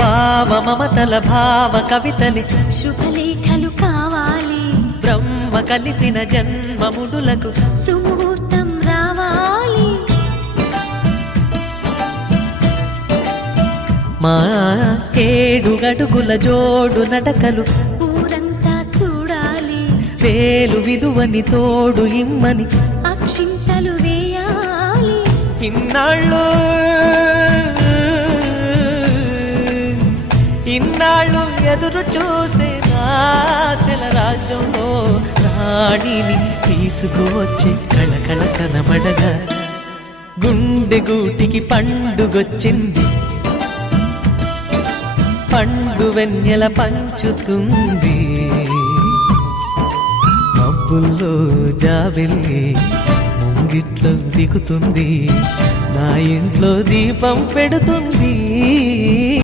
భావ మమతల భావ కవితలి శుభలేఖలు కావాలి. బ్రహ్మ కలిపిన జన్మముడులకు సుముహూర్తం రావాలి. మా 7 అడుగుల జోడు నడకలు ఊరంతా చూడాలి. వేలు విలువని తోడు ఇమ్మని అక్షింతలు వేయాలి. ఇన్నాళ్ళు ఎదురు చూసే ఆశల రాజ్యంలో రాణిని తీసుకువచ్చే కళకళ కనబడగా గుండె గూటికి పండుగొచ్చింది. పండు వెన్నెల పంచుతుంది. మబ్బుల్లో జాబిల్లి ముంగిట్లో దిగుతుంది. నా ఇంట్లో దీపం పెడుతుంది.